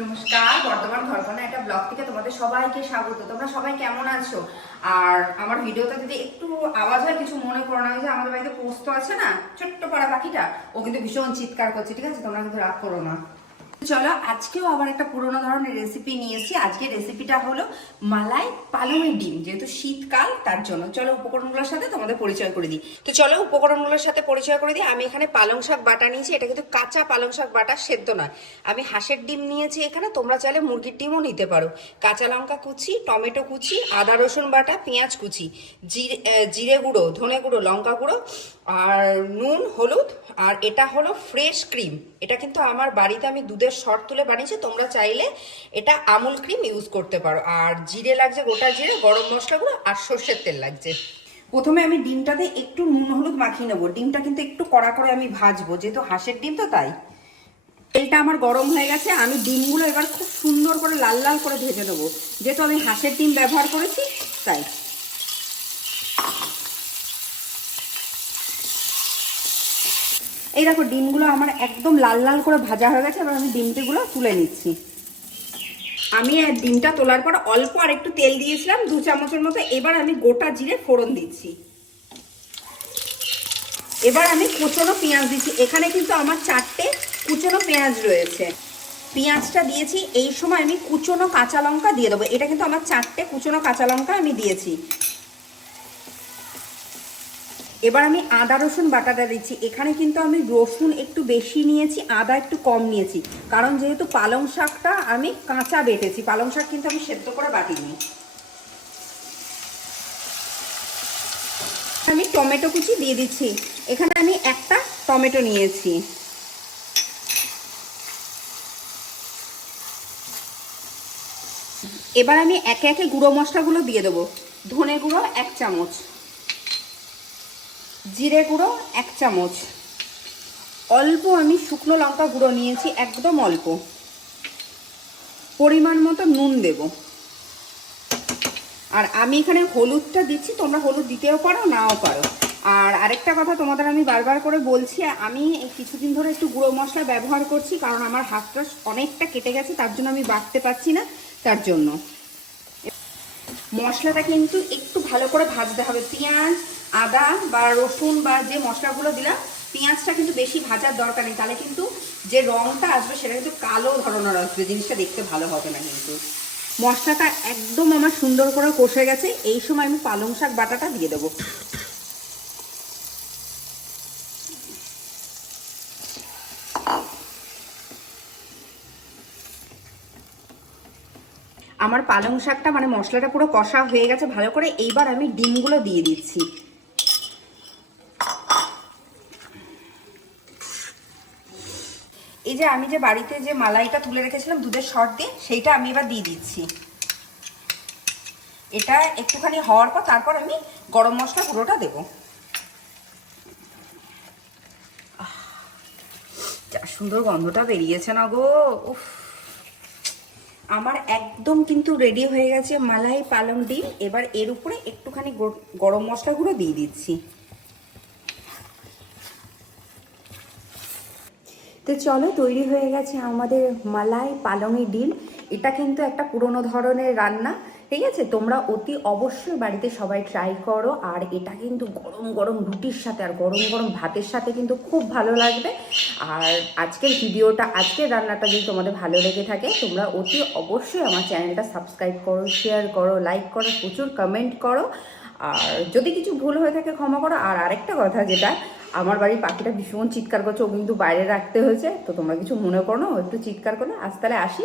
নমস্কার, বর্ধমান ঘরকন্না একটা ব্লগ থেকে তোমাদের সবাইকে স্বাগত। তোমরা সবাই কেমন আছো? আর আমার ভিডিওটা যদি একটু আওয়াজ হয় কিছু মনে করো না। ওই যে আমাদের বাড়িতে পোস্ত আছে না, ছোট্ট পাড়া পাখিটা, ও কিন্তু ভীষণ চিৎকার করছে, ঠিক আছে? তোমরা কিন্তু রাগ করো না। চলো, আজকেও আবার একটা পুরোনো ধরনের রেসিপি নিয়ে এসেছি। আজকে রেসিপিটা হলো মালাই পালংয়ের ডিম, যেহেতু শীতকাল তার জন্য। চলো উপকরণগুলোর সাথে তোমাদের পরিচয় করে দিই। তো চলো উপকরণগুলোর সাথে পরিচয় করে দিই। আমি এখানে পালং শাক বাটা নিয়েছি, এটা কিন্তু কাঁচা পালং শাক বাটা, সেদ্ধ নয়। আমি হাঁসের ডিম নিয়েছি এখানে, তোমরা চাইলে মুরগির ডিমও নিতে পারো। কাঁচা লঙ্কা কুচি, টমেটো কুচি, আদা রসুন বাটা, পেঁয়াজ কুচি, জিরে গুঁড়ো, ধনে গুঁড়ো, লঙ্কা গুঁড়ো, আর নুন, হলুদ। আর এটা হলো ফ্রেশ ক্রিম। এটা কিন্তু আমার বাড়িতে আমি দুধের সর তুলে বানিয়েছি, তোমরা চাইলে এটা আমুল ক্রিম ইউজ করতে পারো। আর জিরে লাগছে, গোটা জিরে, গরম মশলা গুঁড়ো, আর সর্ষের তেল লাগছে। প্রথমে আমি ডিমটাতে একটু নুন হলুদ মাখিয়ে নেবো। ডিমটা কিন্তু একটু কড়া করে আমি ভাজবো, যেহেতু হাঁসের ডিম তো তাই। তেলটা আমার গরম হয়ে গেছে, আমি ডিমগুলো এবার খুব সুন্দর করে লাল লাল করে ভেজে নেবো, যেহেতু আমি হাঁসের ডিম ব্যবহার করেছি তাই। এই দেখো, ডিমগুলো আমার একদম লাল লাল করে ভাজা হয়ে গেছে। এবার আমি ডিমটিগুলো তুলে নিচ্ছি। আমি ডিমটা তোলার পর অল্প আর একটু তেল দিয়েছিলাম, 2 চামচের মতো। এবার আমি গোটা জিরে ফোড়ন দিচ্ছি। এবার আমি কুচনো পেঁয়াজ দিচ্ছি। এখানে কিন্তু আমার 4টে কুচনো পেঁয়াজ রয়েছে। পেঁয়াজটা দিয়েছি, এই সময় আমি কুচনো কাঁচা লঙ্কা দিয়ে দেবো। এটা কিন্তু আমার 4টে কুচনো কাঁচা লঙ্কা আমি দিয়েছি। এবার আমি আদা রসুন বাটাটা দিচ্ছি। এখানে কিন্তু আমি রসুন একটু বেশি নিয়েছি, আদা একটু কম নিয়েছি, কারণ যেহেতু পালং শাকটা আমি কাঁচা বেটেছি, পালং শাক কিন্তু আমি সেদ্ধ করে বাটিনি। আমি টমেটো কুচি দিয়ে দিচ্ছি। এখানে আমি একটা টমেটো নিয়েছি। এবার আমি একে একে গুঁড়ো মশলাগুলো দিয়ে দেবো। ধনে গুঁড়ো 1 চামচ, জিরে গুঁড়ো 1 চামচ, অল্প আমি শুকনো লঙ্কা গুঁড়ো নিয়েছি, একদম অল্প, পরিমাণ মতো নুন দেব। আর আমি এখানে হলুদটা দিচ্ছি, তোমরা হলুদ দিতেও পারো নাও পারো। আর আরেকটা কথা তোমাদের আমি বারবার করে বলছি, আমি কিছুদিন ধরে একটু গুঁড়ো মশলা ব্যবহার করছি, কারণ আমার হাতটা অনেকটা কেটে গেছে, তার জন্য আমি বাটতে পারছি না, তার জন্য। মশলাটা কিন্তু একটু ভালো করে ভাজতে হবে। পেঁয়াজ, আদা বা রসুন বা যে মশলাগুলো দিলাম, পেঁয়াজটা কিন্তু বেশি ভাজার দরকার নেই, তাহলে কিন্তু যে রঙটা আসবে সেটা কিন্তু কালো ধরনের আসবে, জিনিসটা দেখতে ভালো হবে না। কিন্তু মশলাটা একদম আমার সুন্দর করে কষে গেছে। এই সময় আমি পালং শাক বাটাটা দিয়ে দেবো। আমার পালং শাকটা মানে মশলাটা পুরো কষা হয়ে গেছে ভালো করে। এইবার আমি ডিমগুলো দিয়ে দিচ্ছি। এই যে আমি যে বাড়িতে যে মালাইটা তুলে রেখেছিলাম দুধের সর দিয়ে, সেইটা আমি এবার দিয়ে দিচ্ছি। এটা একটুখানি হওয়ার পর তারপর আমি গরম মশলা গুঁড়োটা দেবো। যা সুন্দর গন্ধটা বেরিয়েছে না গো, উফ! আমার একদম কিন্তু রেডি হয়ে গেছে মালাই পালং ডিম। এবার এর উপরে একটুখানি গরম মশলা গুঁড়ো দিয়ে দিচ্ছি। তো চলো, তৈরি হয়ে গেছে আমাদের মালাই পালংয়ের ডিম। এটা কিন্তু একটা পুরনো ধরনের রান্না, ঠিক আছে? তোমরা অতি অবশ্যই বাড়িতে সবাই ট্রাই করো। আর এটা কিন্তু গরম গরম রুটির সাথে আর গরম গরম ভাতের সাথে কিন্তু খুব ভালো লাগবে। আর আজকের ভিডিওটা, আজকের রান্নাটা যদি তোমাদের ভালো লেগে থাকে, তোমরা অতি অবশ্যই আমার চ্যানেলটা সাবস্ক্রাইব করো, শেয়ার করো, লাইক করো, প্রচুর কমেন্ট করো। আর যদি কিছু ভুল হয়ে থাকে ক্ষমা করো। আর আরেকটা কথা, যেটা আমার বাড়ির পাখিটা ভীষণ চিৎকার করছে, ও কিন্তু বাইরে রাখতে হয়েছে, তো তোমরা কিছু মনে করো না, ও একটু চিৎকার করো। আজ তাহলে আসি।